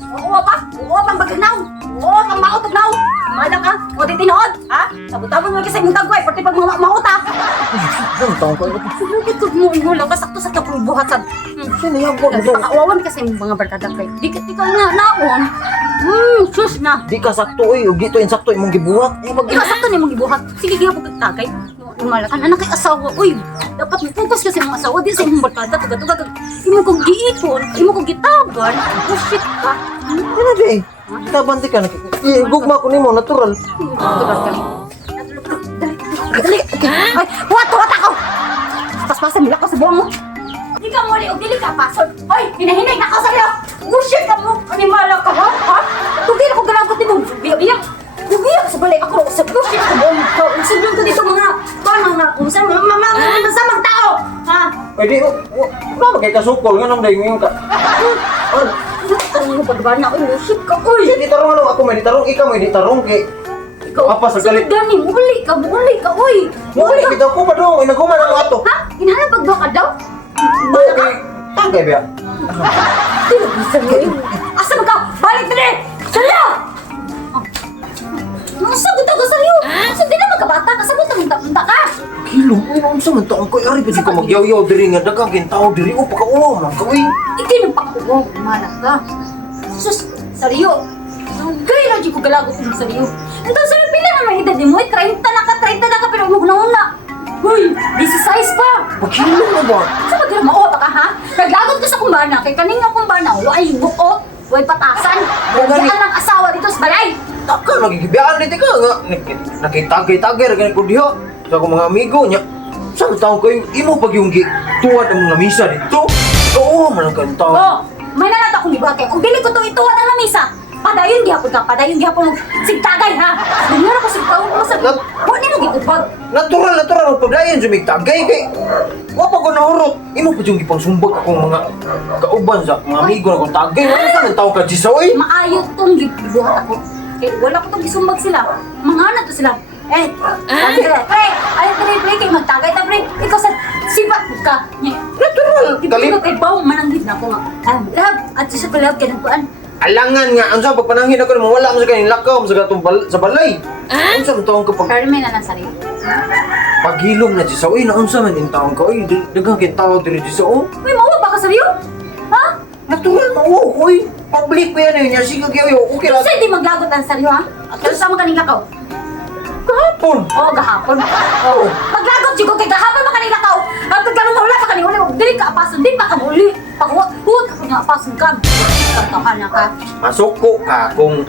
Oo pa. Oo pang bagnaw. Oo pang maot naw. Mala ka. O di tinuod, ha? Sabot-sabot mo kasi mong tagway pati pag mauta. Ang taong ko. Lugit ko mo lang kasakto sa tapong buhat sa. Sino yung ko? Pakawawan kasi yung mga barkada kay. Di ka nga naon. Sus na. Di ka sakto oy, ug dito yung sakto imong gibuhat. Ikaw sakto ni mong gibuhat. Sige gihapon kag tagay. Lumalakan anak kay asawa. Uy, dapat focus kasi mong asawa di sa imong barkada tuga-tuga kag imo kog giipon, imo kog gitaban. Oh shit ka. Ano di? Tabanti ka na. Gugma ko nimo natural. Dali. Ay, what ako. Paspasan nila ko sa buwang mo. Di ka mo o dili ka pasod. Hoy, hinahinay na ako sa iyo. Oh shit ka mo. Animala ka ha? Ha? Tugil ako galagot ni mo. Biya. Biya sa balay ako sa bullshit ko buwang mo. Sabihin ko dito mga panang na kung saan masamang tao. Ha? Ay di, wala magay kasukol nga nang dayon ka. Ano mo pagbana? Oh shit ka. Uy. Di tarong ano, ako may ditarong, ikaw may ditarong kay apa sa galit. Dani, muli ka, uy. Muli bitaw ko pa dong, inaguman ang ato. Ha? Hinahanap pagdo ka daw? Bagay, tagay ba? Sino bisa mo yun? Asa mo ka? Balik na rin! Salyo! Sagot ako sa'yo! Asa di na magkabata ka? Sagot ang unta ka! Kilong, uy, naunsa man taong ko, ari pwede ko magyaw-yaw diri nga, dagang kintao diri, o pagkauwa man ka, uy. Ikinong pakuwang, malas ka. Sus, saryo! Gaya na dyan ko galagot mo saryo. Ito sa'yo, pila naman edad mo? 30 na ka, pero una. Uy, 16 pa! Pagkilong na ba? Sa magkira mo pa ka ha? Naglagot ka sa kumbana, kay kanina kumbana, ay buko, way patasan. Gagyan ng asawa dito sa balay. Taka, nagigibiyaan dito ka nga. Nakitagay-tagay, ganyan ko diha. Sa akong mga amigo niya. Saan taong kayo, imo pag yung tuwad ang mga misa dito? Oo, manang kayong tao. Oh, may nalat akong libake. Kung dili ko to ituwad ang lamisa, padayon gihapon mo sigtagay ha. Dinara ko sigtagay mo sa. Wa nimo gitubag. Natural ang pagdayan sumigtagay kay. Wa pa ko nahurot. Imo pa yung gipangsumbag akong mga kauban sa mga amigo na kong tagay. Wala sa nang tao ka Jisoy. Maayo tong gibuhat ako. Kay wala ko tong gisumbag sila. Mga na to sila. Pre, ayaw pre, kay magtagay ta pre. Ikaw sa sipat ka. Natural. Kalip. Kay baw mananggit na ko nga. Love, at sa love ka ng kuan. Alangan nga, unsa pagpananghin ako mo wala mo sa kaning lakaw mo sa gatong sa balay. Unsa man taong ka pag Carmen na ng sarili. paghilom na Jisoy na unsa man din taong ka oy daghang kitaw diri Jisoy. Uy, mawa ba ka sarili? Ha? Natural na oy. Public pa yan niya sige kayo okay ra. Kasi di maglagot ang sarili ha? At sama ka nila ka. Kahapon. Oo, gahapon. Oo. Maglagot sigo kay gahapon ba kanila ka? At pagkalong wala pa kanila, dili ka apason, di pa ka muli. Paghuwat ako nga apason ka. Tatahan na ka. Masuko ka kung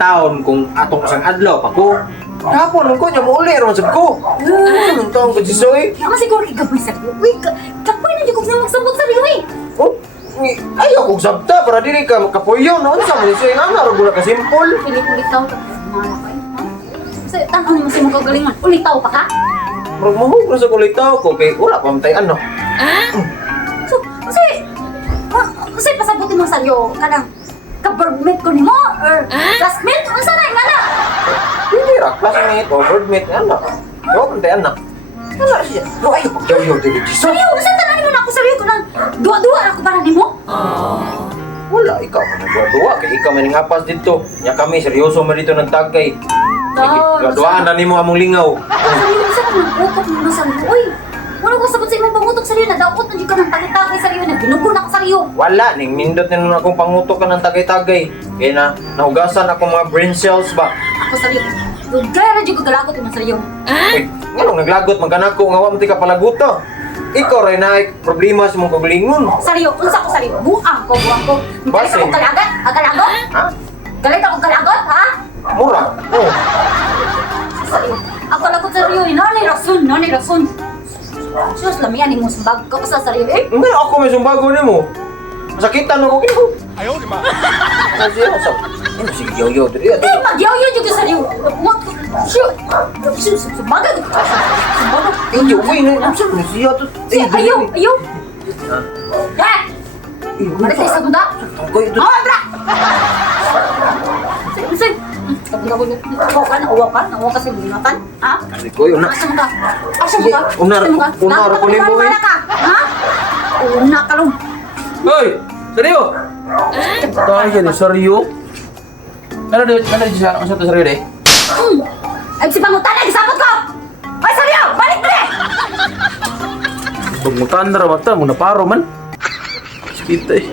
taon kung atong isang adlaw pa ko. Kahapon ko niya mo uli ron sab ko. Anong taon ko Jisoy? Ako siguro igaboy sa iyo. Uy, kapoy na di ko na magsabot sa iyo eh. Oh, ayaw kong sabta para dili ka makapuyo noon sa mo Jisoy nga naro gula ka simple. Pili ulitaw ka. Mana ka eh. Kasi tanong mo sa mga kagalingan. Ulitaw pa ka? Murag mahugro sa kulitaw ko kay wala pa matay ano. So, kasi pasabutin mo sa iyo kanang ka-birdmate ko nimo or classmate? Unsa na nga na? Hindi ra classmate o birdmate ano. Yo matay ano. Wala siya. No ayaw pagyaw dili Jisoy. Sa'yo, unsa tanan mo na ako sa iyo ko nang duwa-duwa ako para nimo? Wala, ikaw man nagduwa kay ikaw man ning hapas dito. Nya kami seryoso man dito nagtagay. Gaduaan na nimo among lingaw. Sabi mo sa kanang utok mo sa iyo. Uy, wala ko sabot sa imong pangutok sa iyo na daot na di ka nang tagay sa iyo na ginugon ako sa iyo. Wala, ning nindot na akong pangutok ka ng tagay-tagay. Kaya na, nahugasan akong mga brain cells ba? Ako sa iyo. Gaya na di ko galagot mo sa iyo. Uy, nga naglagot, magkanako, nga wa mo ti ka palaguto. Ikaw rin na problema sa mong kagalingon. Sa iyo, unsa ko sa iyo? Buang ko. Galit ako kalagat? Agalagot? Ha? Galit ako kalagot, ha? Mura? Oo. Sa iyo. Ako lagot sa iyo. Nani rason. Sus, lamian ni mo sambag ko sa iyo. Eh, Hindi, ako may sumbago ni mo. Masakitan ako kino. Ayaw, di ba? Kasi ako sa... Ano, sige, yo-yo. eh, magyaw-yaw dyan ka sa iyo. Shoot! Sumbaga. Sumbaga. Hindi, uy, nasa mo siya to. Ayaw! Yan! Balik tayo sa bunda? Ako ito. Bra! Sige. Uwaw ka? Uwaw ka sa bulatan? Ha? Kasi ko yun na. Asa mo ka? Unar ko ni mo, eh. Ha? Una ka lang. Hoy! Seryo! Tayo ni Saryo. Ano di sa ano sa Saryo deh? Ay, si pangutan na, gisapot ko! Ay, Saryo! Balik mo eh! Pagmutan na mata mo na paro man. Kita eh.